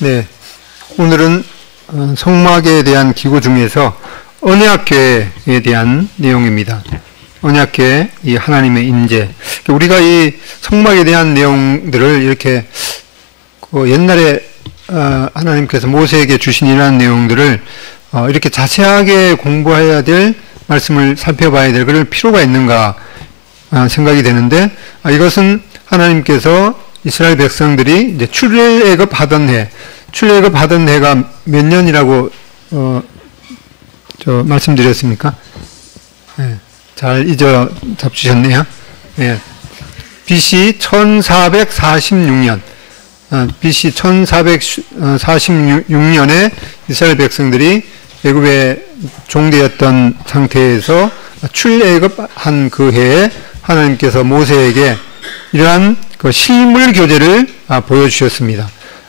네, 오늘은 성막에 대한 기구 중에서 언약궤에 대한 내용입니다. 언약궤, 이 하나님의 임재. 우리가 이 성막에 대한 내용들을 이렇게 옛날에 하나님께서 모세에게 주신 이러한 내용들을 이렇게 자세하게 공부해야 될 말씀을 살펴봐야 될 그럴 필요가 있는가 생각이 되는데, 이것은 하나님께서 이스라엘 백성들이 이제 출애굽 하던 해가 몇 년이라고 말씀드렸습니까? 네, 잘 잡수셨네요. 네, BC 1446년, BC 1446년에 이스라엘 백성들이 애굽에 종되었던 상태에서 출애굽한 그 해에 하나님께서 모세에게 이러한 그 실물 교제를 보여주셨습니다.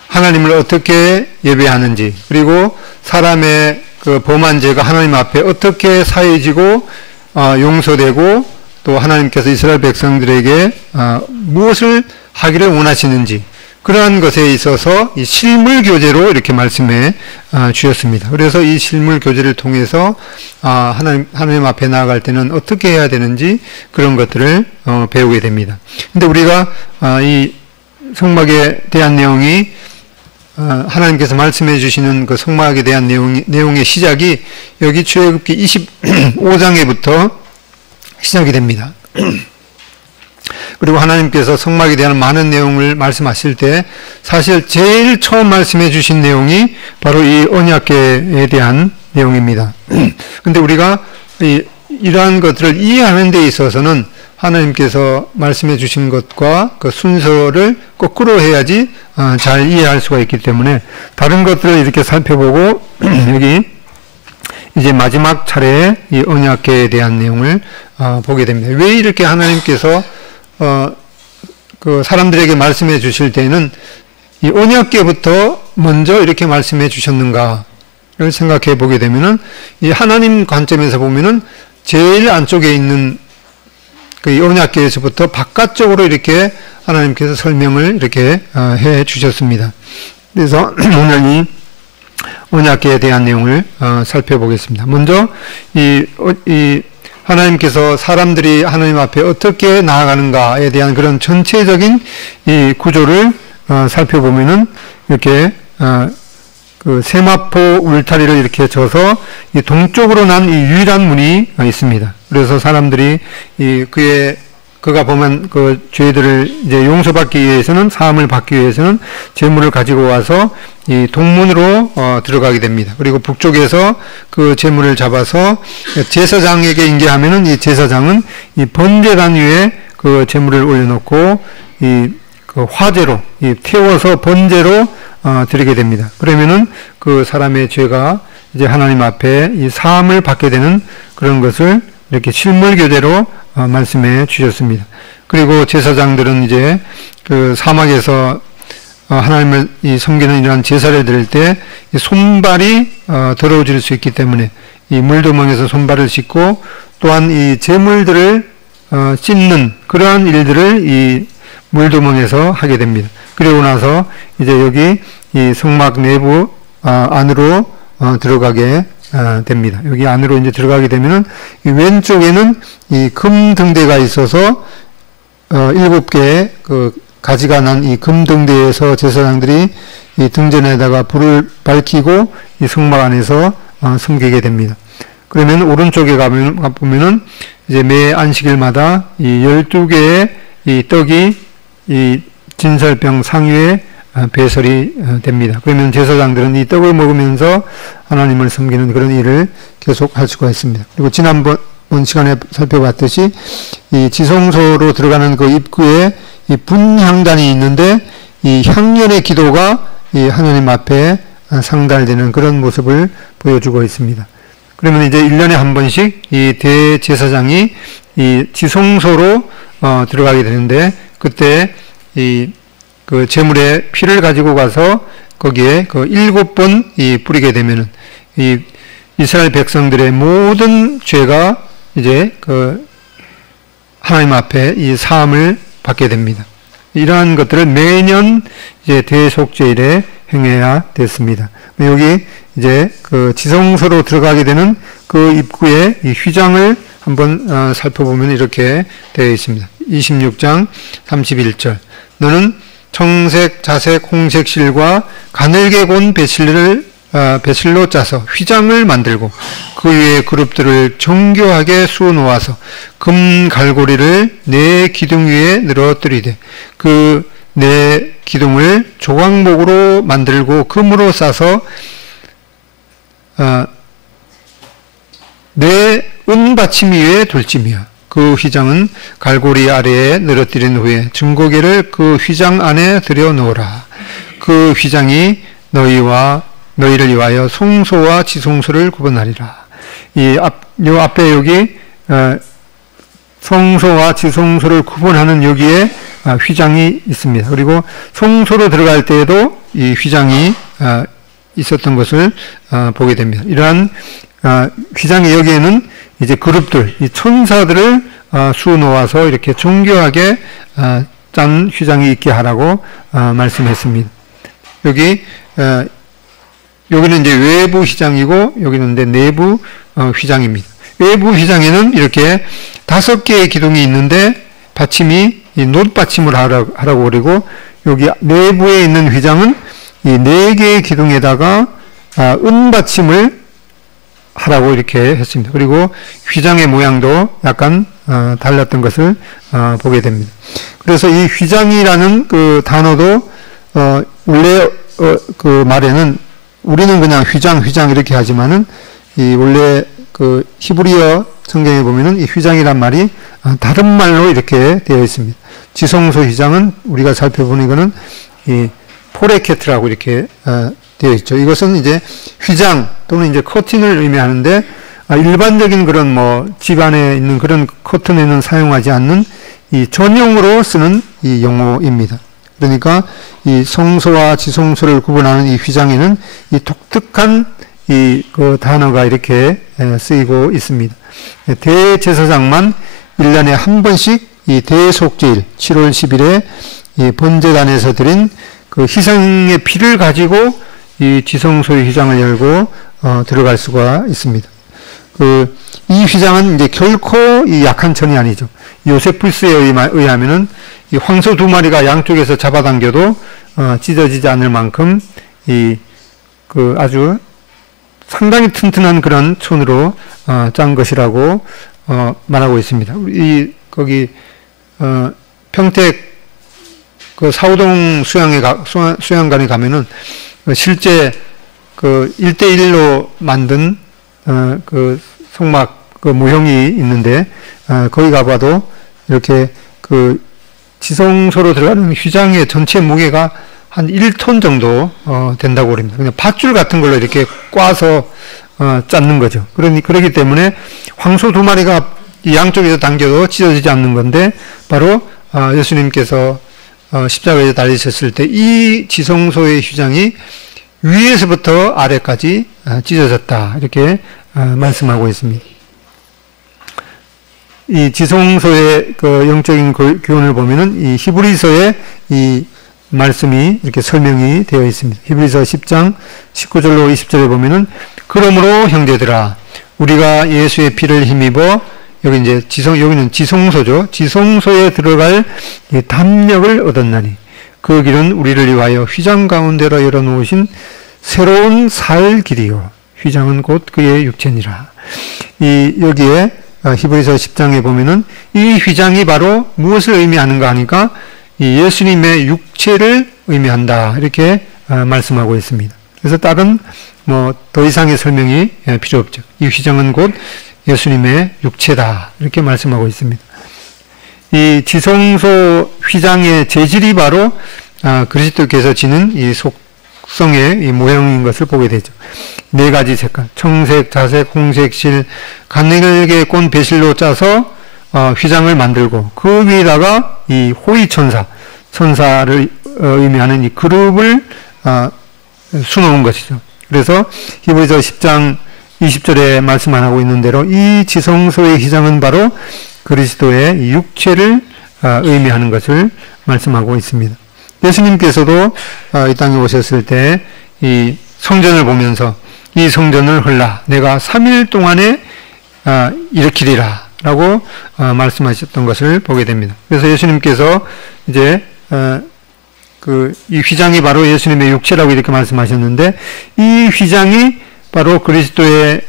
하나님을 어떻게 예배하는지, 그리고 사람의 그 범한 죄가 하나님 앞에 어떻게 사해지고 용서되고, 또 하나님께서 이스라엘 백성들에게 무엇을 하기를 원하시는지, 그러한 것에 있어서 이 실물 교제로 이렇게 말씀해 주셨습니다. 그래서 이 실물 교제를 통해서 하나님 앞에 나아갈 때는 어떻게 해야 되는지 그런 것들을 배우게 됩니다. 근데 우리가 이 성막에 대한 내용이 하나님께서 말씀해 주시는 그 성막에 대한 내용의 시작이 여기 출애굽기 25장에부터 시작이 됩니다. 그리고 하나님께서 성막에 대한 많은 내용을 말씀하실 때 사실 제일 처음 말씀해 주신 내용이 바로 이 언약궤에 대한 내용입니다. 근데 우리가 이러한 것들을 이해하는 데 있어서는 하나님께서 말씀해 주신 것과 그 순서를 거꾸로 해야지 잘 이해할 수가 있기 때문에 다른 것들을 이렇게 살펴보고 여기 이제 마지막 차례에 이 언약궤에 대한 내용을 보게 됩니다. 왜 이렇게 하나님께서 그 사람들에게 말씀해 주실 때는 이 언약궤부터 먼저 이렇게 말씀해 주셨는가를 생각해 보게 되면은 이 하나님 관점에서 보면은 제일 안쪽에 있는 그 언약궤에서부터 바깥쪽으로 이렇게 하나님께서 설명을 이렇게 해 주셨습니다. 그래서 오늘 이 언약궤에 대한 내용을 살펴보겠습니다. 먼저 이 하나님께서 사람들이 하나님 앞에 어떻게 나아가는가에 대한 그런 전체적인 이 구조를 살펴보면은 이렇게 그 세마포 울타리를 이렇게 져서 이 동쪽으로 난 이 유일한 문이 있습니다. 그래서 사람들이 그가 범한 그 죄들을 이제 용서받기 위해서는, 사함을 받기 위해서는 제물을 가지고 와서 이 동문으로 들어가게 됩니다. 그리고 북쪽에서 그 제물을 잡아서 제사장에게 인계하면은 이 제사장은 이 번제단 위에 그 제물을 올려놓고 그 화제로 태워서 번제로 드리게 됩니다. 그러면은 그 사람의 죄가 이제 하나님 앞에 이 사함을 받게 되는 그런 것을 이렇게 실물 교제로 말씀해 주셨습니다. 그리고 제사장들은 이제 그 사막에서 하나님을 섬기는 이러한 제사를 드릴 때 손발이 더러워질 수 있기 때문에 이 물두멍에서 손발을 씻고, 또한 이 제물들을 씻는 그러한 일들을 이 물두멍에서 하게 됩니다. 그리고 나서 이제 여기 이 성막 내부 안으로 들어가게 됩니다. 여기 안으로 이제 들어가게 되면은 이 왼쪽에는 이 금 등대가 있어서 7개의 그 가지가 난 이 금 등대에서 제사장들이 이 등전에다가 불을 밝히고 이 성막 안에서 섬기게 됩니다. 그러면 오른쪽에 가보면은 이제 매 안식일마다 이 12개의 이 떡이 이 진설병 상위에 배설이 됩니다. 그러면 제사장들은 이 떡을 먹으면서 하나님을 섬기는 그런 일을 계속 할 수가 있습니다. 그리고 지난번 시간에 살펴봤듯이 이 지성소로 들어가는 그 입구에 이 분향단이 있는데 이 향연의 기도가 이 하나님 앞에 상달되는 그런 모습을 보여주고 있습니다. 그러면 이제 1년에 한 번씩 이 대제사장이 이 지성소로 들어가게 되는데, 그때 그 제물의 피를 가지고 가서 거기에 그 7번 뿌리게 되면은 이 이스라엘 백성들의 모든 죄가 이제 그 하나님 앞에 이 사함을 받게 됩니다. 이러한 것들을 매년 이제 대속죄일에 행해야 됐습니다. 여기 이제 그 지성소로 들어가게 되는 그 입구에 이 휘장을 한번 살펴보면 이렇게 되어 있습니다. 26장 31절. 너는 청색, 자색, 홍색 실과 가늘게 곤 배실로 짜서 휘장을 만들고 그 위에 그룹들을 정교하게 수어 놓아서 금 갈고리를 네 기둥 위에 늘어뜨리되 그 네 기둥을 조각목으로 만들고 금으로 싸서 네 은받침 위에 둘지며 그 휘장은 갈고리 아래에 늘어뜨린 후에 증거계를 그 휘장 안에 들여 놓으라. 그 휘장이 너희를 위하여 송소와 지송소를 구분하리라. 요 앞에 여기 송소와 지송소를 구분하는 여기에 휘장이 있습니다. 그리고 송소로 들어갈 때에도 이 휘장이 있었던 것을 보게 됩니다. 이러한 휘장의 여기에는 이제 그룹들, 이 천사들을 수어 놓아서 이렇게 정교하게 짠 휘장이 있게 하라고 말씀했습니다. 여기는 이제 외부 휘장이고 여기는 이제 내부 휘장입니다. 외부 휘장에는 이렇게 5개의 기둥이 있는데 받침이 이 놋받침을 하라고 그리고 여기 내부에 있는 휘장은 이 4개의 기둥에다가 은받침을 하라고 이렇게 했습니다. 그리고 휘장의 모양도 약간 달랐던 것을 보게 됩니다. 그래서 이 휘장이라는 그 단어도 원래 그 말에는 우리는 그냥 휘장 이렇게 하지만은 이 원래 그 히브리어 성경에 보면은 이 휘장이란 말이 다른 말로 이렇게 되어 있습니다. 지성소 휘장은 우리가 살펴보는 이거는 이 포레케트라고 이렇게 되어 있죠. 이것은 이제 휘장 또는 이제 커튼을 의미하는데 일반적인 그런 뭐 집 안에 있는 그런 커튼에는 사용하지 않는 이 전용으로 쓰는 이 용어입니다. 그러니까 이 성소와 지성소를 구분하는 이 휘장에는 이 독특한 그 단어가 이렇게 쓰이고 있습니다. 대제사장만 1년에 한 번씩 이 대속제일 7월 10일에 이 번제단에서 드린 그 희생의 피를 가지고 이 지성소의 휘장을 열고 들어갈 수가 있습니다. 이 휘장은 이제 결코 이 약한 천이 아니죠. 요세푸스에 의하면은 이 황소 2마리가 양쪽에서 잡아당겨도 찢어지지 않을 만큼 그 아주 상당히 튼튼한 그런 천으로 짠 것이라고 말하고 있습니다. 거기 평택 그 사우동 수양관에 가면은 실제 그 1:1로 만든 그 성막 그 모형이 있는데 거기 가봐도 이렇게 그 지성소로 들어가는 휘장의 전체 무게가 한 1톤 정도 된다고 그럽니다. 그냥 밧줄 같은 걸로 이렇게 꽈서 짰는 거죠. 그렇기 때문에 황소 2마리가 양쪽에서 당겨도 찢어지지 않는 건데 바로 예수님께서 십자가에 달리셨을 때 이 지성소의 휘장이 위에서부터 아래까지 찢어졌다 이렇게 말씀하고 있습니다. 이 지성소의 그 영적인 교훈을 보면은 이 히브리서의 이 말씀이 이렇게 설명이 되어 있습니다. 히브리서 10장 19절로 20절에 보면은 그러므로 형제들아 우리가 예수의 피를 힘입어 여기 이제 여기는 지성소죠. 지성소에 들어갈 이 담력을 얻었나니 그 길은 우리를 위하여 휘장 가운데로 열어놓으신 새로운 살 길이요 휘장은 곧 그의 육체니라. 여기에 히브리서 10장에 보면은 이 휘장이 바로 무엇을 의미하는가 하니까 이 예수님의 육체를 의미한다 이렇게 말씀하고 있습니다. 그래서 다른 뭐 더 이상의 설명이 필요 없죠. 이 휘장은 곧 예수님의 육체다 이렇게 말씀하고 있습니다. 이 지성소 휘장의 재질이 바로 그리스도께서 지닌 이 속성의 이 모형인 것을 보게 되죠. 4가지 색깔, 청색, 자색, 홍색, 실, 가늘게 꼰 배실로 짜서 휘장을 만들고 그 위에다가 이 천사를 의미하는 이 그룹을 수놓은 것이죠. 그래서 히브리서 10장 20절에 말씀 안 하고 있는 대로 이 지성소의 휘장은 바로 그리스도의 육체를 의미하는 것을 말씀하고 있습니다. 예수님께서도 이 땅에 오셨을 때 이 성전을 보면서 이 성전을 헐라 내가 3일 동안에 일으키리라 라고 말씀하셨던 것을 보게 됩니다. 그래서 예수님께서 이제 이 휘장이 바로 예수님의 육체라고 이렇게 말씀하셨는데, 이 휘장이 바로 그리스도의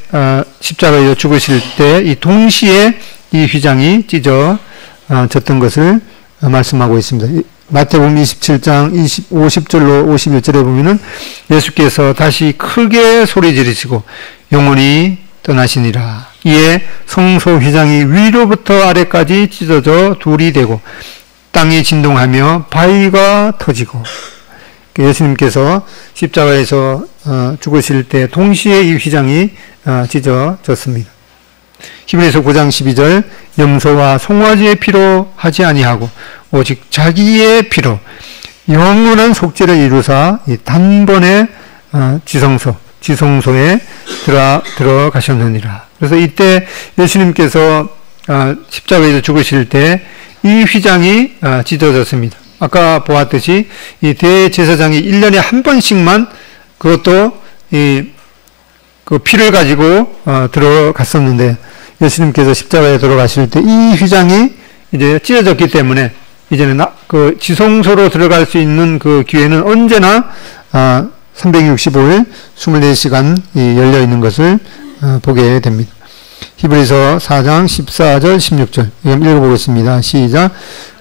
십자가에 죽으실 때 이 동시에 이 휘장이 찢어졌던 것을 말씀하고 있습니다. 마태복음 27장 50절로 51절에 보면은 예수께서 다시 크게 소리 지르시고 영원히 떠나시니라. 이에 성소 휘장이 위로부터 아래까지 찢어져 둘이 되고 땅이 진동하며 바위가 터지고, 예수님께서 십자가에서 죽으실 때 동시에 이 휘장이 찢어졌습니다. 히브리서 9장 12절 염소와 송아지의 피로 하지 아니하고 오직 자기의 피로 영원한 속죄를 이루사 이 단번에 지성소에 들어가셨느니라. 그래서 이때 예수님께서 십자가에서 죽으실 때 이 휘장이 찢어졌습니다. 아까 보았듯이 이 대제사장이 1년에 한 번씩만 그것도 그 피를 가지고 들어갔었는데, 예수님께서 십자가에 들어가실 때 이 휘장이 이제 찢어졌기 때문에 이제는 그 지성소로 들어갈 수 있는 그 기회는 언제나 365일 24시간 열려 있는 것을 보게 됩니다. 히브리서 4장 14절 16절 읽어보겠습니다. 시작.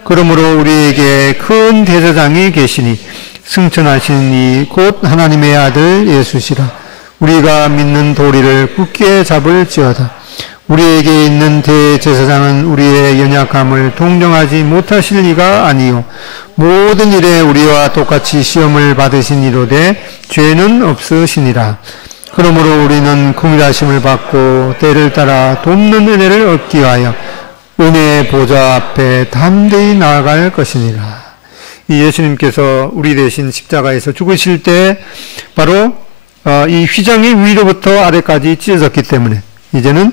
그러므로 우리에게 큰 대제사장이 계시니 승천하신 이 곧 하나님의 아들 예수시라. 우리가 믿는 도리를 굳게 잡을지어다. 우리에게 있는 대제사장은 우리의 연약함을 동정하지 못하실 리가 아니요 모든 일에 우리와 똑같이 시험을 받으신 이로되 죄는 없으시니라. 그러므로 우리는 긍휼하심을 받고 때를 따라 돕는 은혜를 얻기 위하여 은혜의 보좌 앞에 담대히 나아갈 것이니라. 이 예수님께서 우리 대신 십자가에서 죽으실 때 바로 이 휘장이 위로부터 아래까지 찢어졌기 때문에 이제는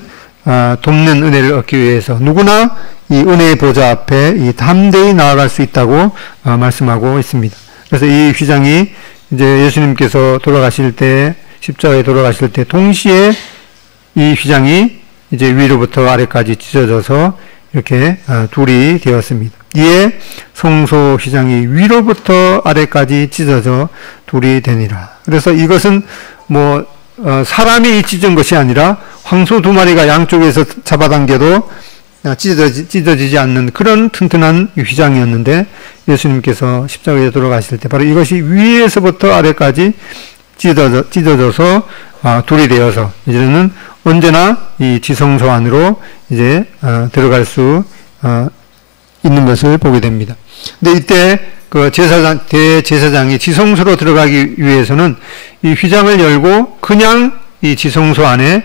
돕는 은혜를 얻기 위해서 누구나 이 은혜의 보좌 앞에 이 담대히 나아갈 수 있다고 말씀하고 있습니다. 그래서 이 휘장이 이제 예수님께서 돌아가실 때, 십자가에 돌아가실 때 동시에 이 휘장이 이제 위로부터 아래까지 찢어져서 이렇게 둘이 되었습니다. 이에 성소 휘장이 위로부터 아래까지 찢어져 둘이 되니라. 그래서 이것은 사람이 찢은 것이 아니라 황소 2마리가 양쪽에서 잡아당겨도 찢어지지 않는 그런 튼튼한 휘장이었는데, 예수님께서 십자가에 돌아가실 때 바로 이것이 위에서부터 아래까지 찢어져서 둘이 되어서 이제는 언제나 이 지성소 안으로 이제 들어갈 수 있는 것을 보게 됩니다. 근데 이때 그 대제사장이 지성소로 들어가기 위해서는 이 휘장을 열고 그냥 이 지성소 안에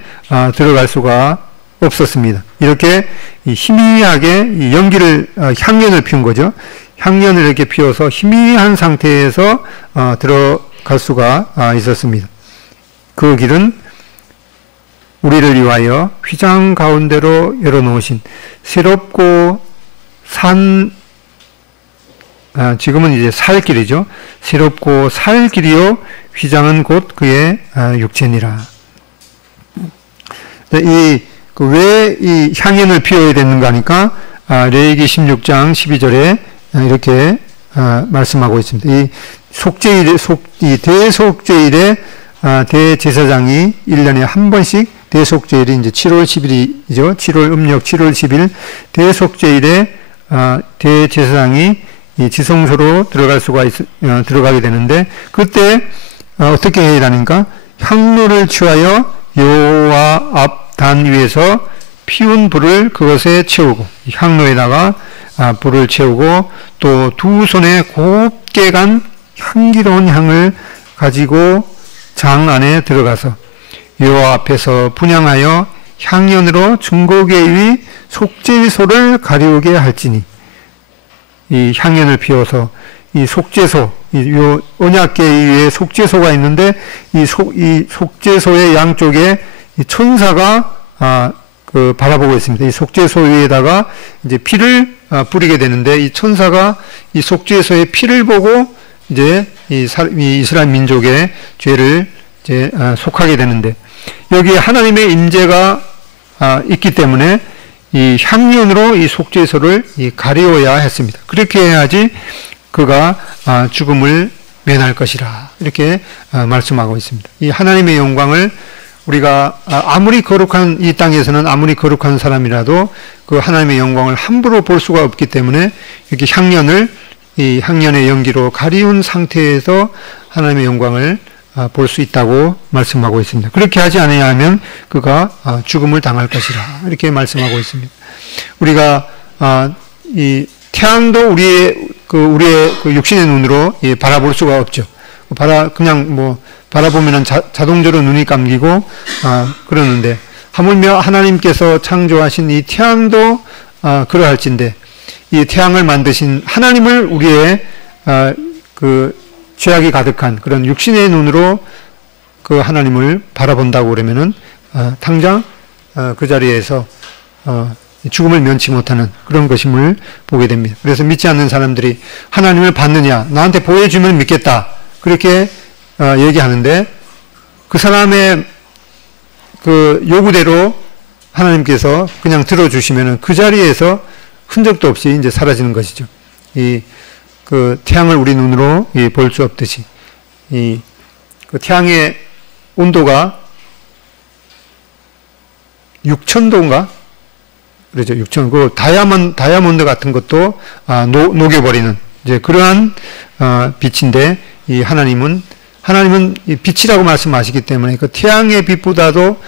들어갈 수가 없었습니다. 이렇게 희미하게 이 연기를 향연을 피운 거죠. 향연을 이렇게 피워서 희미한 상태에서 들어갈 수가 있었습니다. 그 길은 우리를 위하여 휘장 가운데로 열어놓으신 새롭고 지금은 이제 살 길이죠. 새롭고 살 길이요 휘장은 곧 그의 육체니라. 왜 이 향연을 피워야 되는가 하니까 레위기 16장 12절에 이렇게 말씀하고 있습니다. 이 대속죄일에 대제사장이 1년에 한 번씩, 대속죄일이 이제 7월 10일이죠. 7월 음력 7월 10일 대속죄일에 대제사장이 이 지성소로 들어가게 되는데, 그때 어떻게 해야 되니까 향로를 취하여 여호와 앞 단 위에서 피운 불을 그것에 채우고, 향로에다가 불을 채우고 또 두 손에 곱게 간 향기로운 향을 가지고 장 안에 들어가서 여호와 앞에서 분향하여 향연으로 증거궤의 속죄소를 가리우게 할지니, 이 향연을 피워서 이 속죄소, 요 언약궤의 속죄소가 있는데 이 속죄소의 양쪽에 이 천사가 바라보고 있습니다. 이 속죄소 위에다가 이제 피를 뿌리게 되는데, 이 천사가 이 속죄소의 피를 보고 이제 이 이스라엘 민족의 죄를 이제 속하게 되는데, 여기 하나님의 임재가 있기 때문에 이 향연으로 이 속죄소를 가리워야 했습니다. 그렇게 해야지 그가 죽음을 면할 것이라, 이렇게 말씀하고 있습니다. 이 하나님의 영광을 우리가 아무리 거룩한, 이 땅에서는 아무리 거룩한 사람이라도 그 하나님의 영광을 함부로 볼 수가 없기 때문에 이렇게 향연을 이 향연의 연기로 가리운 상태에서 하나님의 영광을 볼 수 있다고 말씀하고 있습니다. 그렇게 하지 않으면 그가 죽음을 당할 것이라, 이렇게 말씀하고 있습니다. 우리가 이 태양도 우리의 그 육신의 눈으로 바라볼 수가 없죠. 그냥 뭐 바라보면은 자동적으로 눈이 감기고 그러는데, 하물며 하나님께서 창조하신 이 태양도 그러할진데, 이 태양을 만드신 하나님을 우리의 그 죄악이 가득한 그런 육신의 눈으로 그 하나님을 바라본다고 그러면은 당장 그 자리에서 죽음을 면치 못하는 그런 것임을 보게 됩니다. 그래서 믿지 않는 사람들이 하나님을 받느냐, 나한테 보여주면 믿겠다, 그렇게 얘기하는데, 그 사람의 그 요구대로 하나님께서 그냥 들어주시면은 그 자리에서 흔적도 없이 이제 사라지는 것이죠. 그 태양을 우리 눈으로 볼 수 없듯이, 그 태양의 온도가 6,000도인가? 그렇죠. 6,000. 그 다이아몬드 같은 것도 녹여버리는 이제 그러한 빛인데, 이 하나님은 이 빛이라고 말씀하시기 때문에 그 태양의 빛보다도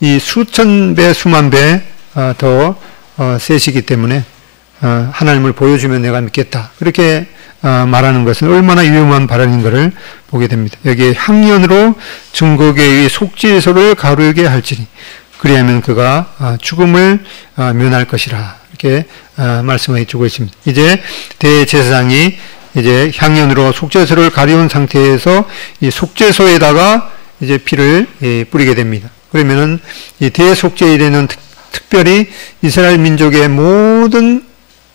이 수천 배, 수만 배 더 세시기 때문에 하나님을 보여주면 내가 믿겠다, 그렇게 말하는 것은 얼마나 위험한 발언인 것을 보게 됩니다. 여기에 향연으로 증거계의 속죄소를 가르게 할지니 그리하면 그가 죽음을 면할 것이라, 이렇게 말씀해 주고 있습니다. 이제 대제사장이 이제 향연으로 속죄소를 가리운 상태에서 이 속죄소에다가 이제 피를 뿌리게 됩니다. 그러면은 이 대속죄일에는 특별히 이스라엘 민족의 모든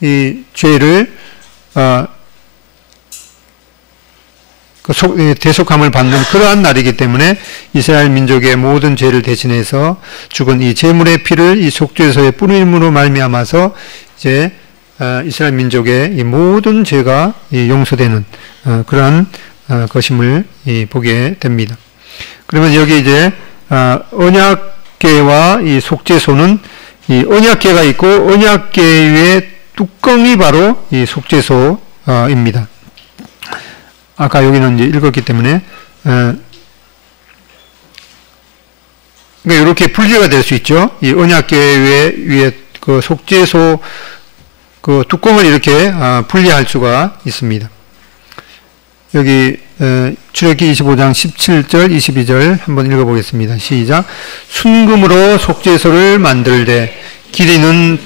이 죄를 대속함을 받는 그러한 날이기 때문에 이스라엘 민족의 모든 죄를 대신해서 죽은 이 제물의 피를 이 속죄소에 뿌림으로 말미암아서 이제 이스라엘 민족의 이 모든 죄가 용서되는 그러한 것임을 보게 됩니다. 그러면 여기 이제 언약궤와 이 속죄소는, 이 언약궤가 있고 언약궤 위에 뚜껑이 바로 이 속죄소입니다. 아까 여기는 이제 읽었기 때문에 그러니까 이렇게 분리가 될 수 있죠. 이 언약궤 위에 그 속죄소 그 뚜껑을 이렇게 분리할 수가 있습니다. 여기 출애굽기 25장 17절 22절 한번 읽어보겠습니다. 시작. 순금으로 속죄소를 만들되 길이는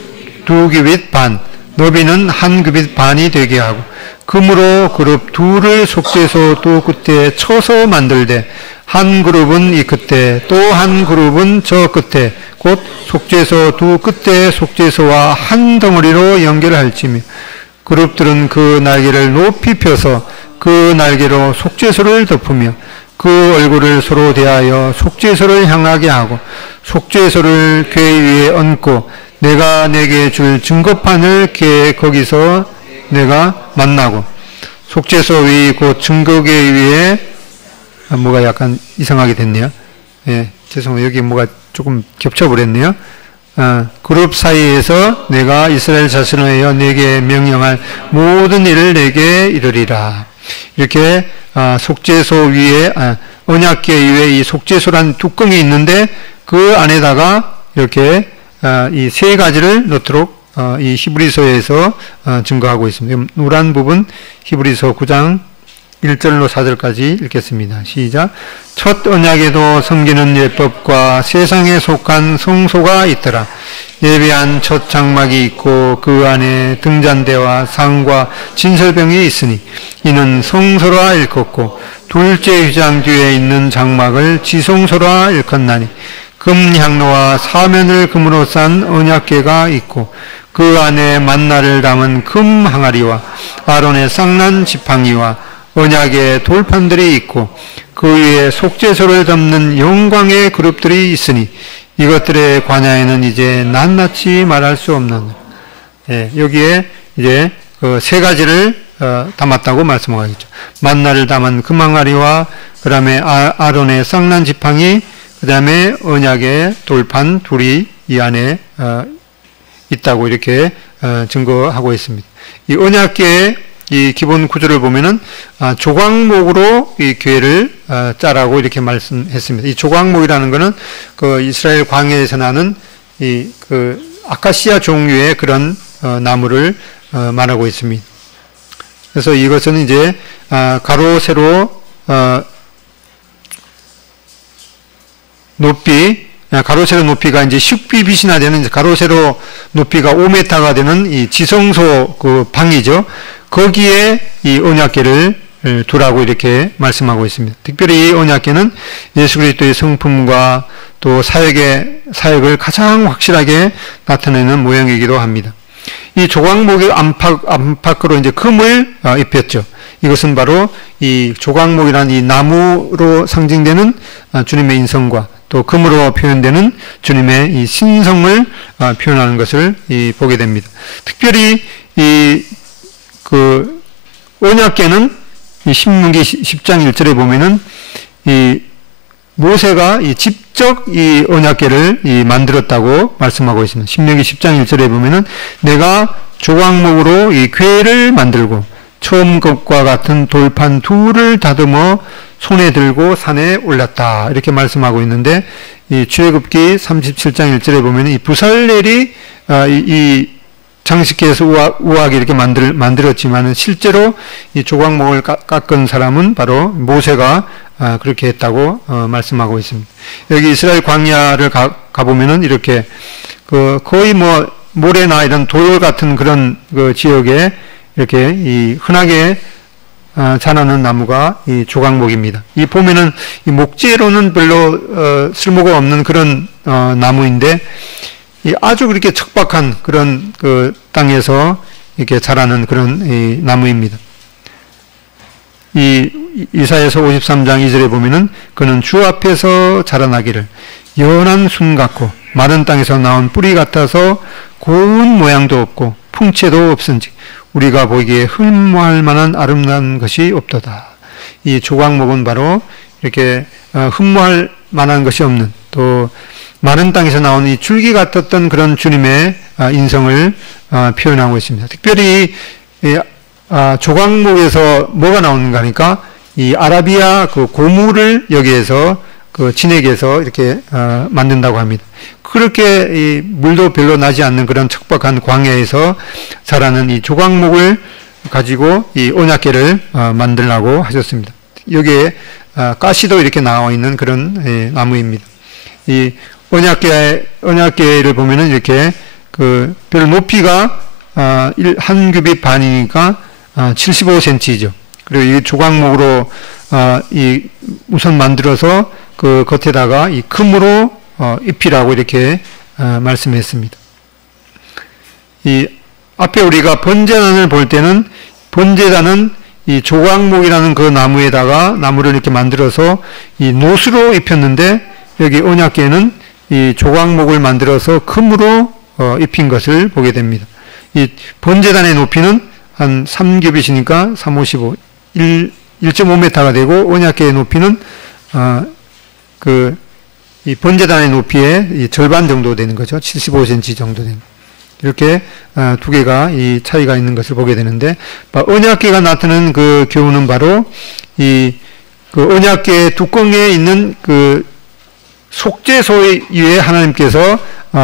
2규빗 반, 너비는 1규빗 반이 되게 하고 금으로 그룹 둘을 속죄소 두 끝에 쳐서 만들되 한 그룹은 이 끝에 또 한 그룹은 저 끝에 곧 속죄소 두 끝에 속죄소와 한 덩어리로 연결할지며 그룹들은 그 날개를 높이 펴서 그 날개로 속죄소를 덮으며 그 얼굴을 서로 대하여 속죄소를 향하게 하고 속죄소를 궤 위에 얹고 내가 내게 줄 증거판을 궤 거기서 내가 만나고 속죄소 위 곧 증거궤 위에 뭐가 약간 이상하게 됐네요. 예, 죄송해요. 여기 뭐가 조금 겹쳐버렸네요. 그룹 사이에서 내가 이스라엘 자손을 하여 내게 명령할 모든 일을 내게 이르리라. 이렇게 속죄소 위에 언약궤 위에 이 속죄소란 뚜껑이 있는데 그 안에다가 이렇게 이 세 가지를 넣도록 이 히브리서에서 증거하고 있습니다. 노란 부분 히브리서 9장 1절로 4절까지 읽겠습니다. 시작. 첫 언약에도 섬기는 예법과 세상에 속한 성소가 있더라. 예배한 첫 장막이 있고 그 안에 등잔대와 상과 진설병이 있으니 이는 성소라 일컫고 둘째 휘장 뒤에 있는 장막을 지성소라 일컫나니 금향로와 사면을 금으로 싼 언약궤가 있고 그 안에 만나를 담은 금 항아리와 아론의 쌍난 지팡이와 언약의 돌판들이 있고 그 위에 속죄소를 덮는 영광의 그룹들이 있으니 이것들의 관야에는 이제 낱낱이 말할 수 없는 여기에 이제 그 세 가지를 담았다고 말씀하고 있죠. 만나를 담은 금항아리와 그 다음에 아론의 쌍난 지팡이 그 다음에 언약의 돌판 둘이 이 안에 있다고 이렇게 증거하고 있습니다. 이 언약계의 이 기본 구조를 보면은 조각목으로 이 궤를 짜라고 이렇게 말씀했습니다. 이 조각목이라는 것은 그 이스라엘 광야에서 나는 이 그 아카시아 종류의 그런 나무를 말하고 있습니다. 그래서 이것은 이제 가로 세로 높이 가로 세로 높이가 이제 10규빗이나 되는 가로 세로 높이가 5m가 되는 이 지성소 그 방이죠. 거기에 이 언약궤를 두라고 이렇게 말씀하고 있습니다. 특별히 이 언약궤는 예수 그리스도의 성품과 또 사역을 가장 확실하게 나타내는 모형이기도 합니다. 이 조각목의 안팎으로 이제 금을 입혔죠. 이것은 바로 이 조각목이라는 이 나무로 상징되는 주님의 인성과 또 금으로 표현되는 주님의 이 신성을 표현하는 것을 보게 됩니다. 특별히 그 언약궤는 이 신명기 10장 1절에 보면은 이 모세가 직접 이 언약궤를 만들었다고 말씀하고 있습니다. 신명기 10장 1절에 보면은 내가 조각목으로 이 궤를 만들고 처음 것과 같은 돌판 둘을 다듬어 손에 들고 산에 올랐다. 이렇게 말씀하고 있는데 이 출애굽기 37장 1절에 보면 이 부살렐이 이 장식해서 우아하게 이렇게 만들었지만 실제로 이 조각목을 깎은 사람은 바로 모세가 그렇게 했다고 말씀하고 있습니다. 여기 이스라엘 광야를 가보면은 이렇게 거의 뭐 모래나 이런 돌 같은 그런 그 지역에 이렇게 이 흔하게 자라는 나무가 이 조각목입니다. 이 보면은 이 목재로는 별로 쓸모가 없는 그런 나무인데 이 아주 그렇게 척박한 그런 그 땅에서 이렇게 자라는 그런 이 나무입니다. 이 이사야서 53장 2절에 보면은 그는 주 앞에서 자라나기를 연한 순 같고 마른 땅에서 나온 뿌리 같아서 고운 모양도 없고 풍채도 없은지 우리가 보기에 흠모할 만한 아름다운 것이 없도다. 이 조각목은 바로 이렇게 흠모할 만한 것이 없는 또 마른 땅에서 나온 이 줄기 같았던 그런 주님의 인성을 표현하고 있습니다. 특별히 조각목에서 뭐가 나오는가 하니까 이 아라비아 그 고무를 여기에서 그 진액에서 이렇게 만든다고 합니다. 그렇게 이 물도 별로 나지 않는 그런 척박한 광야에서 자라는 이 조각목을 가지고 이 언약궤를 만들라고 하셨습니다. 여기에 가시도 이렇게 나와 있는 그런 나무입니다. 이 언약궤를 보면은 이렇게 그 별 높이가 한 규빗 반이니까 75cm죠. 그리고 이 조각목으로 우선 만들어서 그 겉에다가 이 금으로 입히라고 이렇게 말씀했습니다. 이 앞에 우리가 번제단을 볼 때는 번제단은 이 조각목이라는 그 나무를 이렇게 만들어서 이 노수로 입혔는데 여기 언약궤는 이 조각목을 만들어서 금으로 입힌 것을 보게 됩니다. 이 번제단의 높이는 한 3규빗이니까 3, 55, 1.5m가 되고 언약궤의 높이는 이 번제단의 높이의 이 절반 정도 되는 거죠. 75cm 정도 되는. 이렇게 두 개가 이 차이가 있는 것을 보게 되는데 언약궤가 나타내는 그 교훈은 바로 그 언약궤 뚜껑에 있는 그 속죄소에 하나님께서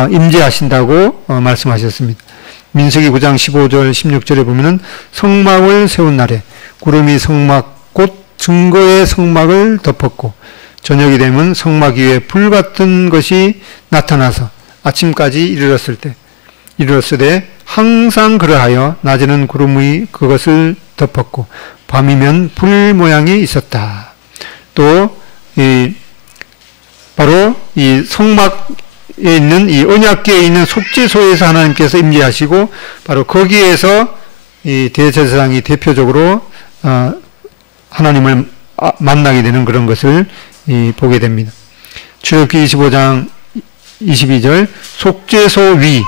임재하신다고 말씀하셨습니다. 민수기 9장 15절 16절에 보면은 성막을 세운 날에 구름이 성막 곧 증거의 성막을 덮었고 저녁이 되면 성막 위에 불 같은 것이 나타나서 아침까지 이르렀으되 항상 그러하여 낮에는 구름이 그것을 덮었고 밤이면 불 모양이 있었다. 또 바로 이 성막에 있는 이 언약궤에 있는 속죄소에서 하나님께서 임재하시고 바로 거기에서 이 대제사장이 대표적으로 하나님을 만나게 되는 그런 것을 보게 됩니다. 출애굽기 25장 22절 속죄소 위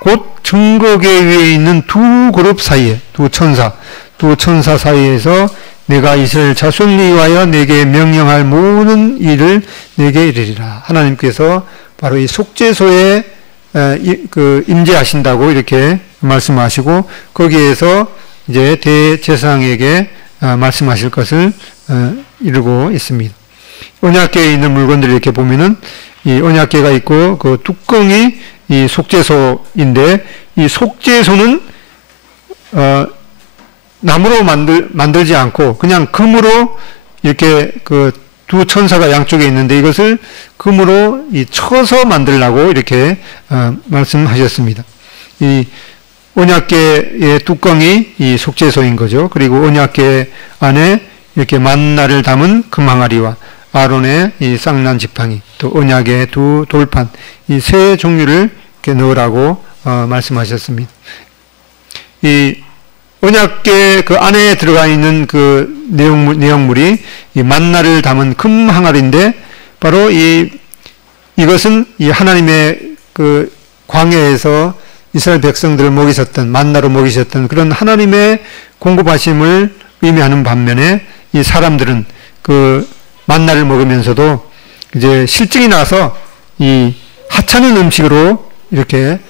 곧 증거계 위에 있는 두 그룹 사이에 두 천사 사이에서 내가 이스라엘 자손을 위하여 내게 명령할 모든 일을 내게 이르리라. 하나님께서 바로 이 속죄소에 임재하신다고 이렇게 말씀하시고 거기에서 이제 대제사장에게 말씀하실 것을 이루고 있습니다. 언약궤에 있는 물건들을 이렇게 보면은 이 언약궤가 있고 그 뚜껑이 이 속죄소인데 이 속죄소는 나무로 만들지 않고 그냥 금으로 이렇게 그 두 천사가 양쪽에 있는데 이것을 금으로 쳐서 만들라고 이렇게 말씀하셨습니다. 이 언약궤의 뚜껑이 이 속죄소인 거죠. 그리고 언약궤 안에 이렇게 만나를 담은 금항아리와 아론의 이 쌍난 지팡이, 또 언약의 두 돌판, 이 세 종류를 이렇게 넣으라고 말씀하셨습니다. 이 언약궤 그 안에 들어가 있는 그 내용물이 이 만나를 담은 금 항아리인데 바로 이것은 이 하나님의 그 광야에서 이스라엘 백성들을 먹이셨던 만나로 먹이셨던 그런 하나님의 공급하심을 의미하는 반면에 이 사람들은 그 만나를 먹으면서도 이제 실증이 나서 이 하찮은 음식으로 이렇게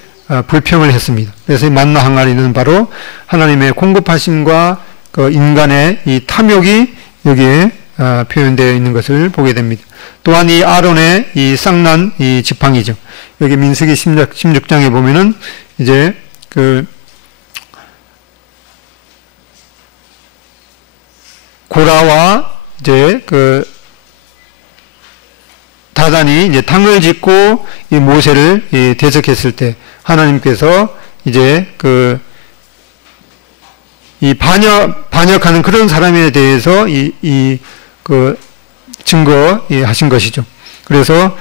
불평을 했습니다. 그래서 이 만나 항아리는 바로 하나님의 공급하심과 그 인간의 이 탐욕이 여기에 표현되어 있는 것을 보게 됩니다. 또한 이 아론의 이 쌍난 이 지팡이죠. 여기 민수기 16장에 보면은 이제 그 고라와 이제 그 다단이 이제 당을 짓고 이 모세를 대적했을 때 하나님께서 이제 이 반역하는 그런 사람에 대해서 그 증거하신 것이죠. 그래서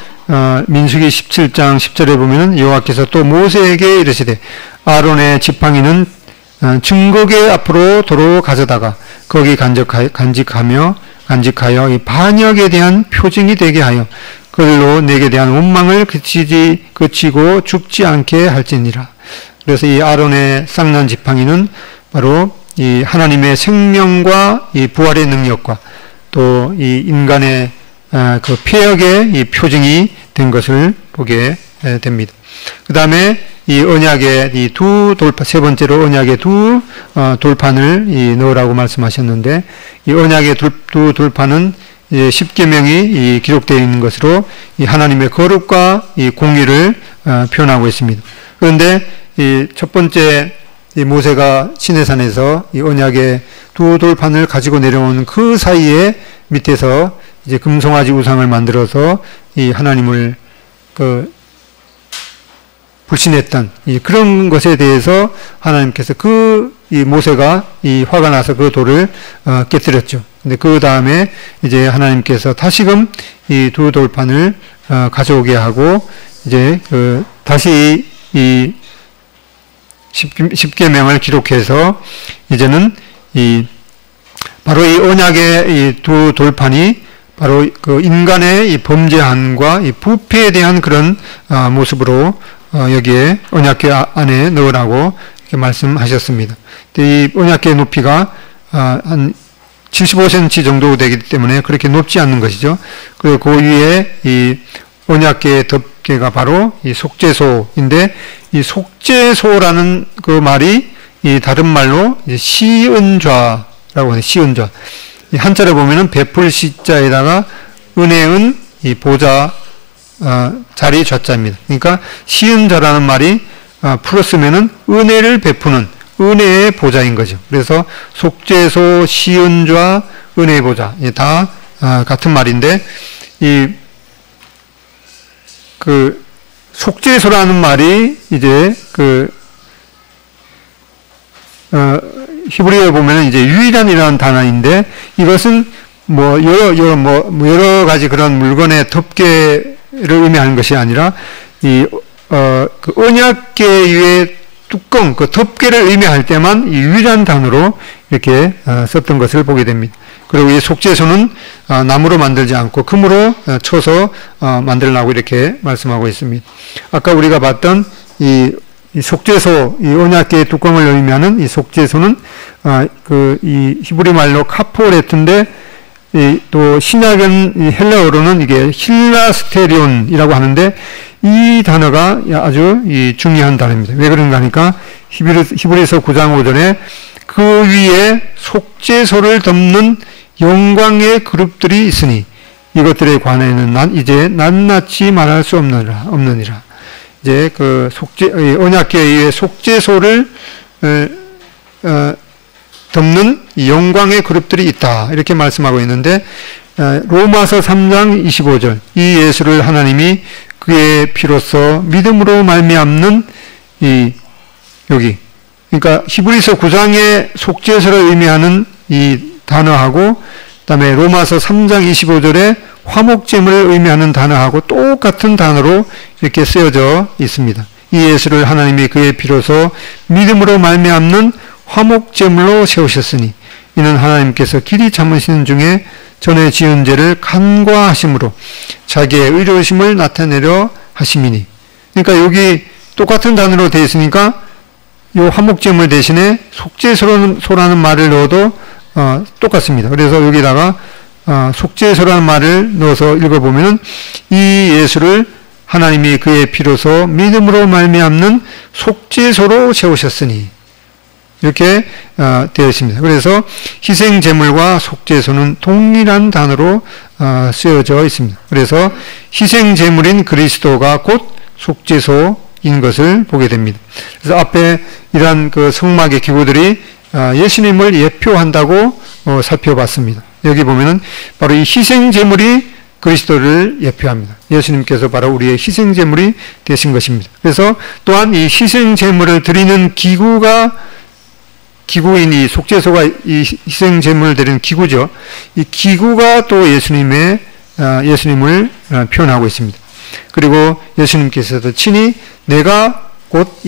민수기 17장 10절에 보면은 여호와께서 또 모세에게 이르시되 아론의 지팡이는 증거궤 앞으로 도로 가져다가 거기 간직하여 이 반역에 대한 표징이 되게 하여 그걸로 내게 대한 원망을 그치고 죽지 않게 할지니라. 그래서 이 아론의 쌍난 지팡이는 바로 이 하나님의 생명과 이 부활의 능력과 또 이 인간의 그 폐역의 이 표징이 된 것을 보게 됩니다. 그 다음에 이 언약의 이 두 돌판, 세 번째로 언약의 두 돌판을 넣으라고 말씀하셨는데 이 언약의 두 돌판은 이제 십계명이 기록되어 있는 것으로 이 하나님의 거룩과 이 공의를 표현하고 있습니다. 그런데 이 첫 번째 이 모세가 시내산에서 이 언약의 두 돌판을 가지고 내려오는 그 사이에 밑에서 이제 금송아지 우상을 만들어서 이 하나님을 불신했던 그런 것에 대해서 하나님께서 이 모세가 화가 나서 그 돌을 깨뜨렸죠. 근데 그 다음에 이제 하나님께서 다시금 이 두 돌판을 가져오게 하고 이제 다시 이 십계명을 기록해서 이제는 바로 이 언약의 이 두 돌판이 바로 그 인간의 이 범죄함과 이 부패에 대한 그런 모습으로 여기에 언약궤 안에 넣으라고 이렇게 말씀하셨습니다. 이 언약궤의 높이가 한 75cm 정도 되기 때문에 그렇게 높지 않는 것이죠. 그리고 그 위에 이 언약궤의 덮개가 바로 이 속죄소인데 이 속죄소라는 그 말이 이 다른 말로 시은좌라고 하는 시은좌. 이 한자를 보면은 베풀 시자에다가 은혜은 이 보좌 자리 좌자입니다. 그러니까 시은좌라는 말이 풀었으면은 은혜를 베푸는 은혜의 보좌인 거죠. 그래서 속죄소, 시은좌, 은혜의 보좌 다 같은 말인데 그 속죄소라는 말이 이제 히브리어에 보면은 이제 유일한이라는 단어인데 이것은 여러 가지 그런 물건의 덮개를 의미하는 것이 아니라 그 언약궤 위에 뚜껑, 그 덮개를 의미할 때만 이 유일한 단어로 이렇게 썼던 것을 보게 됩니다. 그리고 이 속죄소는 나무로 만들지 않고 금으로 쳐서 만들라고 이렇게 말씀하고 있습니다. 아까 우리가 봤던 이 속죄소, 이 언약궤의 뚜껑을 의미하는 이 속죄소는 이 히브리 말로 카포레트인데, 또 신약은 이 헬라어로는 이게 힐라스테리온이라고 하는데, 이 단어가 아주 중요한 단어입니다. 왜 그런가 하니까 히브리서 9장 5절에 그 위에 속죄소를 덮는 영광의 그룹들이 있으니 이것들에 관해는 난 이제 낱낱이 말할 수 없느니라. 이제 그 언약궤의 속죄소를 덮는 영광의 그룹들이 있다, 이렇게 말씀하고 있는데, 로마서 3장 25절, 이 예수를 하나님이 그의 피로써 믿음으로 말미암는 여기, 그러니까 히브리서 9장의 속죄소를 의미하는 이 단어하고 그다음에 로마서 3장 25절에 화목제물을 의미하는 단어하고 똑같은 단어로 이렇게 쓰여져 있습니다. 이 예수를 하나님이 그의 피로써 믿음으로 말미암는 화목제물로 세우셨으니 이는 하나님께서 길이 참으시는 중에 전에 지은 죄를 간과하심으로 자기의 의로우심을 나타내려 하심이니. 그러니까 여기 똑같은 단어로 되어 있으니까 이 화목제물 대신에 속죄소라는 말을 넣어도 똑같습니다. 그래서 여기다가 속죄소라는 말을 넣어서 읽어보면은 이 예수를 하나님이 그의 피로서 믿음으로 말미암는 속죄소로 세우셨으니, 이렇게 되어 있습니다. 그래서 희생제물과 속죄소는 동일한 단어로 쓰여져 있습니다. 그래서 희생제물인 그리스도가 곧 속죄소인 것을 보게 됩니다. 그래서 앞에 이러한 그 성막의 기구들이 예수님을 예표한다고 살펴봤습니다. 여기 보면은 바로 이 희생제물이 그리스도를 예표합니다. 예수님께서 바로 우리의 희생제물이 되신 것입니다. 그래서 또한 이 희생제물을 드리는 기구인 이 속죄소가 이 희생제물을 드리는 기구죠. 이 기구가 또 예수님을 표현하고 있습니다. 그리고 예수님께서도 친히 내가 곧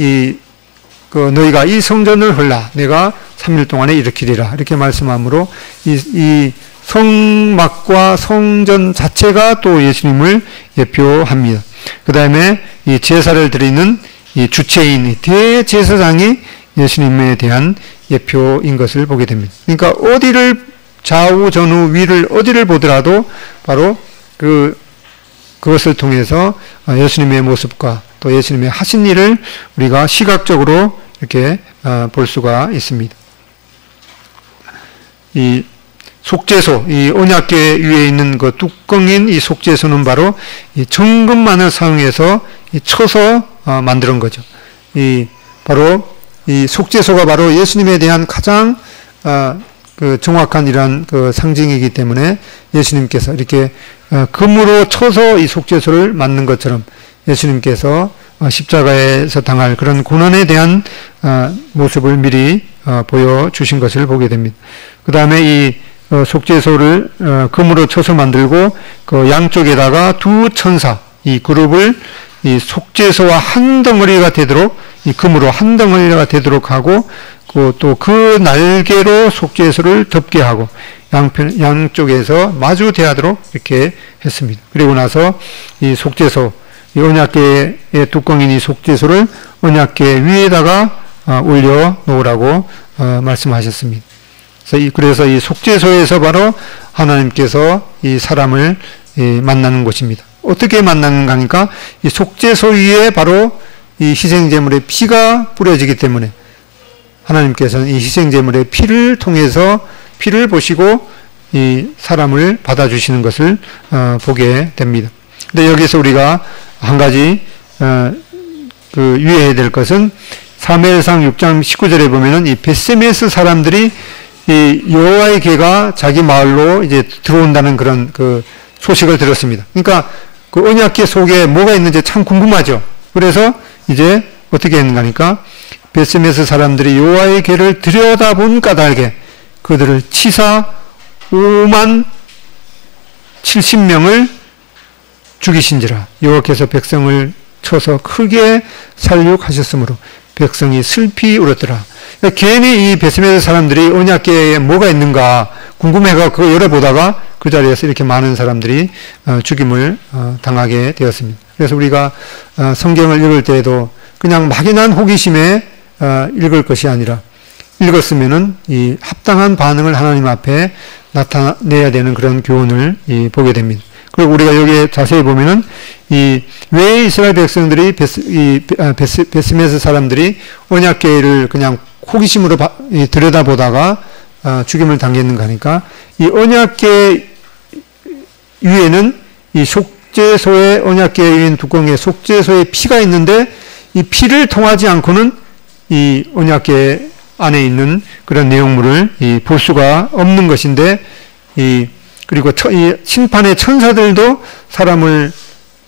너희가 이 성전을 헐라 내가 3일 동안에 일으키리라, 이렇게 말씀하므로 이 성막과 성전 자체가 또 예수님을 예표합니다. 그 다음에 이 제사를 드리는 이 주체인 대제사장이 예수님에 대한 예표인 것을 보게 됩니다. 그러니까 어디를 좌우 전후 위를 어디를 보더라도 바로 그것을 통해서 예수님의 모습과 또 예수님의 하신 일을 우리가 시각적으로 이렇게 볼 수가 있습니다. 이 속죄소, 이 언약궤 위에 있는 그 뚜껑인 이 속죄소는 바로 이 정금만을 사용해서 쳐서 만드는 거죠. 바로 이 속죄소가 바로 예수님에 대한 가장 그 정확한 이러한 그 상징이기 때문에 예수님께서 이렇게 금으로 쳐서 이 속죄소를 만든 것처럼 예수님께서 십자가에서 당할 그런 고난에 대한 모습을 미리 보여주신 것을 보게 됩니다. 그 다음에 이 속죄소를 금으로 쳐서 만들고 그 양쪽에다가 두 천사, 이 그룹을 이 속죄소와 한 덩어리가 되도록, 이 금으로 한 덩어리가 되도록 하고, 또 그 날개로 속죄소를 덮게 하고 양쪽에서 마주 대하도록 이렇게 했습니다. 그리고 나서 이 속죄소, 이 언약궤의 뚜껑인 이 속죄소를 언약궤 위에다가 올려 놓으라고 말씀하셨습니다. 그래서 이 속죄소에서 바로 하나님께서 이 사람을 만나는 곳입니다. 어떻게 만나는가 하니까 이 속죄소 위에 바로 이 희생제물의 피가 뿌려지기 때문에 하나님께서는 이 희생제물의 피를 통해서 피를 보시고 이 사람을 받아주시는 것을 보게 됩니다. 근데 여기서 우리가 한 가지 유의해야 될 것은 사무엘상 6장 19절에 보면은 이 벳세메스 사람들이 이 여호와의 궤가 자기 마을로 이제 들어온다는 그런 그 소식을 들었습니다. 그러니까 그 언약궤 속에 뭐가 있는지 참 궁금하죠. 그래서 이제 어떻게 했는가 하니까 벳세메스 사람들이 여호와의 궤를 들여다본 까닭에 그들을 치사 5만 70명을 죽이신지라. 여호와께서 백성을 쳐서 크게 살육하셨으므로 백성이 슬피 울었더라. 괜히 이 벳세메스 사람들이 언약궤에 뭐가 있는가 궁금해가 그거 열어보다가 그 자리에서 이렇게 많은 사람들이 죽임을 당하게 되었습니다. 그래서 우리가 성경을 읽을 때에도 그냥 막연한 호기심에 읽을 것이 아니라 읽었으면은 이 합당한 반응을 하나님 앞에 나타내야 되는 그런 교훈을 보게 됩니다. 그리고 우리가 여기에 자세히 보면은 왜 이스라엘 백성들이 베스메스 사람들이 언약궤를 그냥 호기심으로 들여다보다가 죽임을 당했는가 하니까 이 언약궤 위에는 이 속죄소의 언약궤 위인 뚜껑에 속죄소의 피가 있는데 이 피를 통하지 않고는 이 언약궤 안에 있는 그런 내용물을 볼 수가 없는 것인데 그리고 이 심판의 천사들도 사람을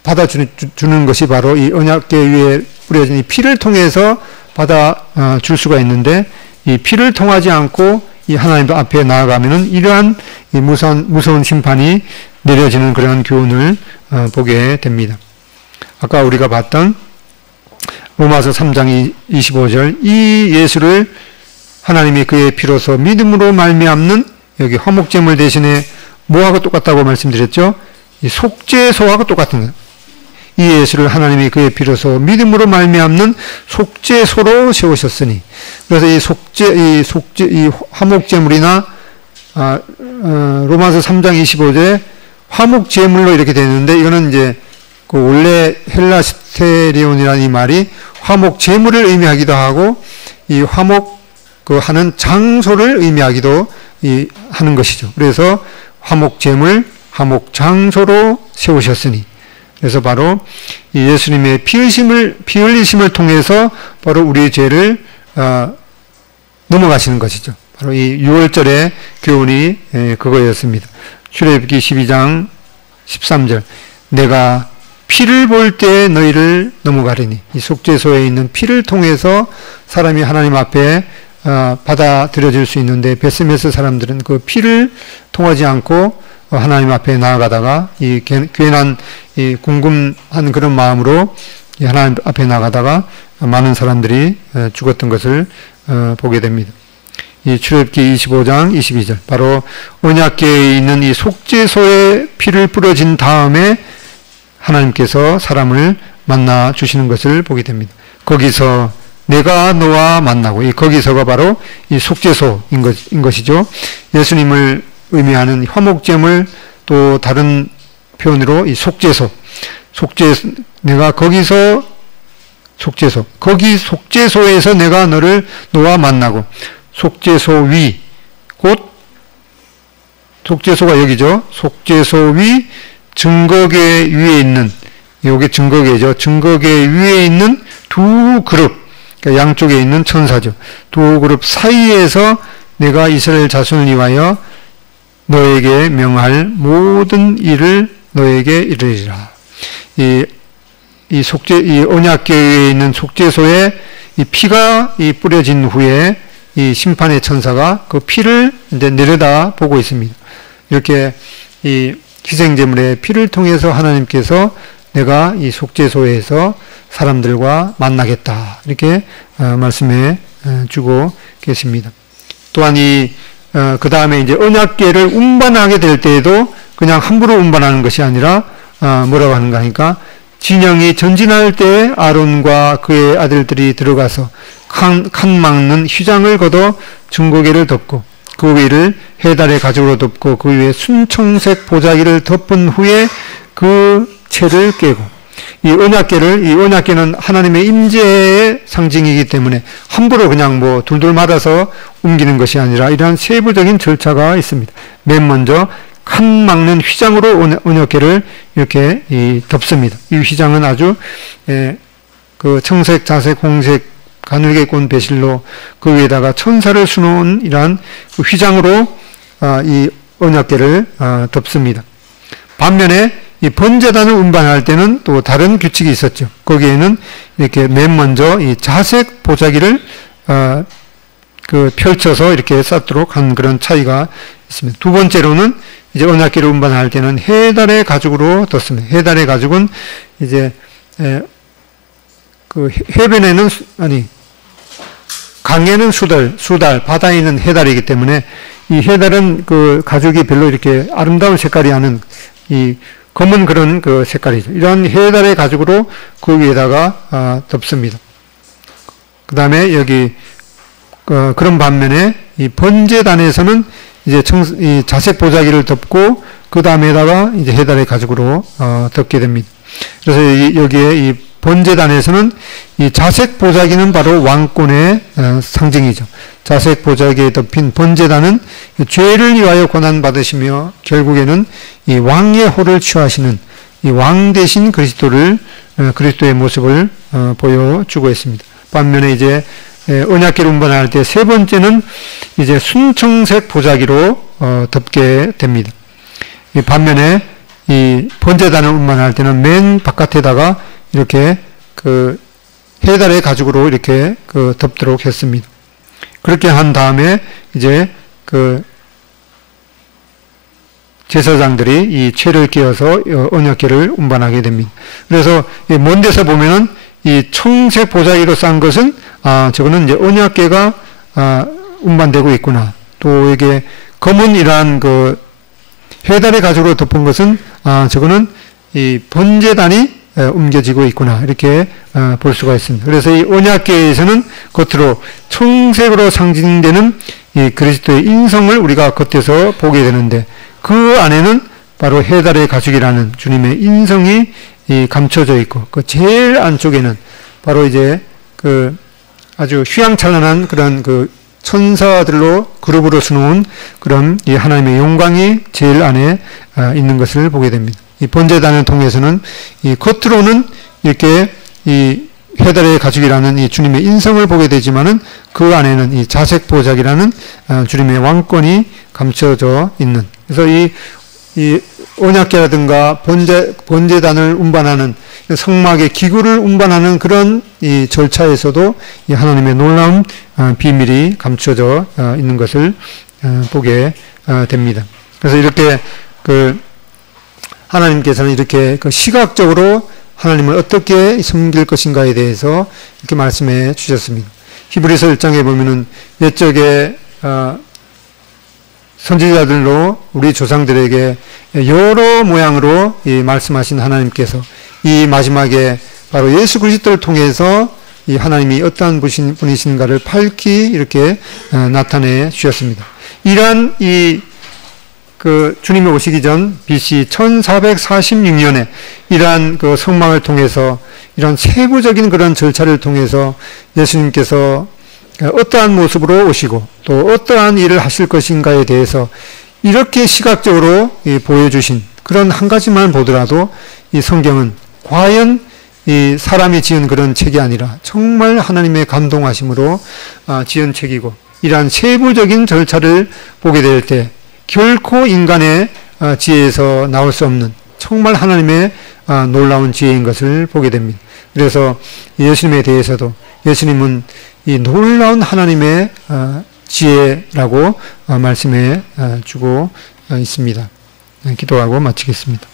받아주는 것이 바로 이 언약궤 위에 뿌려진 이 피를 통해서 받아줄 수가 있는데 이 피를 통하지 않고 이 하나님 앞에 나아가면은 이러한 이 무서운 심판이 내려지는 그러한 교훈을 보게 됩니다. 아까 우리가 봤던 로마서 3장 25절 이 예수를 하나님이 그의 피로서 믿음으로 말미암는 여기 화목제물 대신에 뭐하고 똑같다고 말씀드렸죠? 이 속죄소하고 똑같은 거예요. 이 예수를 하나님이 그의 피로서 믿음으로 말미암는 속죄소로 세우셨으니 그래서 이 화목제물이나 로마서 3장 25절에 화목제물로 이렇게 되는데 이거는 이제 그 원래 헬라스테리온이라는 이 말이 화목제물을 의미하기도 하고 이 화목 하는 장소를 의미하기도 하는 것이죠. 그래서 화목제물, 화목장소로 세우셨으니 그래서 바로 이 예수님의 피 흘리심을 통해서 바로 우리의 죄를 넘어가시는 것이죠. 바로 이 6월절의 교훈이 그거였습니다. 출애굽기 12장 13절 내가 피를 볼 때 너희를 넘어가리니 이 속죄소에 있는 피를 통해서 사람이 하나님 앞에 받아들여질 수 있는데 베스메스 사람들은 그 피를 통하지 않고 하나님 앞에 나아가다가 이 괜한 이 궁금한 그런 마음으로 하나님 앞에 나가다가 많은 사람들이 죽었던 것을 보게 됩니다. 이 출애굽기 25장 22절 바로 언약궤에 있는 이 속죄소에 피를 뿌려진 다음에 하나님께서 사람을 만나 주시는 것을 보게 됩니다. 거기서 내가 너와 만나고 이 거기서가 바로 이 속죄소인 것이죠. 예수님을 의미하는 화목제물 또 다른 표현으로 이 속죄소 내가 거기서 거기 속죄소에서 내가 너와 만나고 속죄소 위 곧 속죄소가 여기죠. 속죄소 위 증거궤 위에 있는 요게 증거궤죠. 증거궤 위에 있는 두 그룹 그러니까 양쪽에 있는 천사죠. 두 그룹 사이에서 내가 이스라엘 자손을 위하여 너에게 명할 모든 일을 너에게 이르리라. 이 언약궤에 있는 속죄소에 이 피가 뿌려진 후에 이 심판의 천사가 그 피를 이제 내려다 보고 있습니다. 이렇게 이 희생제물의 피를 통해서 하나님께서 내가 이 속죄소에서 사람들과 만나겠다. 이렇게 말씀해 주고 계십니다. 또한 그 다음에 이제 언약궤를 운반하게 될 때에도 그냥 함부로 운반하는 것이 아니라 뭐라고 하는가 하니까 진영이 전진할 때 아론과 그의 아들들이 들어가서 칸 막는 휘장을 걷어 증거궤를 덮고 그 위를 해달의 가죽으로 덮고 그 위에 순청색 보자기를 덮은 후에 그 채를 깨고 이 언약궤는 하나님의 임재의 상징이기 때문에 함부로 그냥 뭐 둘둘 말아서 옮기는 것이 아니라 이러한 세부적인 절차가 있습니다. 맨 먼저 칸 막는 휘장으로 언약궤를 이렇게 덮습니다. 이 휘장은 아주 그 청색, 자색, 홍색, 가늘게 꼰 배실로 그 위에다가 천사를 수놓은 이러한 휘장으로 이 언약궤를 덮습니다. 반면에 이 번제단을 운반할 때는 또 다른 규칙이 있었죠. 거기에는 이렇게 맨 먼저 이 자색 보자기를 펼쳐서 이렇게 쌓도록 한 그런 차이가 있습니다. 두 번째로는 이제 언약궤를 운반할 때는 해달의 가죽으로 덮습니다. 해달의 가죽은 이제 그 해변에는 강에는 수달, 바다에는 해달이기 때문에 이 해달은 그 가죽이 별로 이렇게 아름다운 색깔이 아닌 이 검은 그런 그 색깔이죠. 이런 해달의 가죽으로 그 위에다가 덮습니다. 그 다음에 여기 그런 반면에 이 번제단에서는 이제 이 자색 보자기를 덮고 그 다음에다가 이제 해달의 가죽으로 덮게 됩니다. 그래서 여기에 이 번제단에서는 이 자색 보자기는 바로 왕권의 상징이죠. 자색 보자기에 덮인 번제단은 죄를 위하여 고난 받으시며 결국에는 이 왕의 호를 취하시는 이 왕 대신 그리스도의 모습을 보여주고 있습니다. 반면에 이제 언약궤를 운반할 때 세 번째는 이제 순청색 보자기로 덮게 됩니다. 반면에 이 번제단을 운반할 때는 맨 바깥에다가 이렇게 그 해달의 가죽으로 이렇게 덮도록 했습니다. 그렇게 한 다음에 이제 그 제사장들이 이 채를 끼워서 언약궤를 운반하게 됩니다. 그래서 먼 데서 보면은 이 청색 보자기로 싼 것은 저거는 이제 언약궤가 운반되고 있구나. 또 이게 검은이러한 그 해달의 가죽으로 덮은 것은 저거는 이 번제단이 옮겨지고 있구나. 이렇게 볼 수가 있습니다. 그래서 이 언약궤에서는 겉으로 청색으로 상징되는 이 그리스도의 인성을 우리가 겉에서 보게 되는데 그 안에는 바로 해달의 가죽이라는 주님의 인성이 감춰져 있고 그 제일 안쪽에는 바로 이제 그 아주 휘황찬란한 그런 그 천사들로 그룹으로 서놓은 그런 이 하나님의 영광이 제일 안에 있는 것을 보게 됩니다. 이 번제단을 통해서는 이 겉으로는 이렇게 이 해달의 가죽이라는 이 주님의 인성을 보게 되지만은 그 안에는 이 자색 보자기라는 주님의 왕권이 감춰져 있는. 그래서 이 언약궤라든가 번제단을 운반하는 성막의 기구를 운반하는 그런 이 절차에서도 이 하나님의 놀라운 비밀이 감춰져 있는 것을 보게 됩니다. 그래서 이렇게 그 하나님께서는 이렇게 그 시각적으로 하나님을 어떻게 섬길 것인가에 대해서 이렇게 말씀해 주셨습니다. 히브리서 1장에 보면은 옛적에 선지자들로 우리 조상들에게 여러 모양으로 말씀하신 하나님께서 이 마지막에 바로 예수 그리스도를 통해서 이 하나님이 어떠한 분이신가를 밝히 이렇게 나타내 주셨습니다. 이러한 그 주님이 오시기 전 BC 1446년에 이러한 그 성막을 통해서 이런 세부적인 그런 절차를 통해서 예수님께서 어떠한 모습으로 오시고 또 어떠한 일을 하실 것인가에 대해서 이렇게 시각적으로 보여주신 그런 한 가지만 보더라도 이 성경은 과연 이 사람이 지은 그런 책이 아니라 정말 하나님의 감동하심으로 지은 책이고 이러한 세부적인 절차를 보게 될 때 결코 인간의 지혜에서 나올 수 없는 정말 하나님의 놀라운 지혜인 것을 보게 됩니다. 그래서 예수님에 대해서도 예수님은 이 놀라운 하나님의 지혜라고 말씀해 주고 있습니다. 기도하고 마치겠습니다.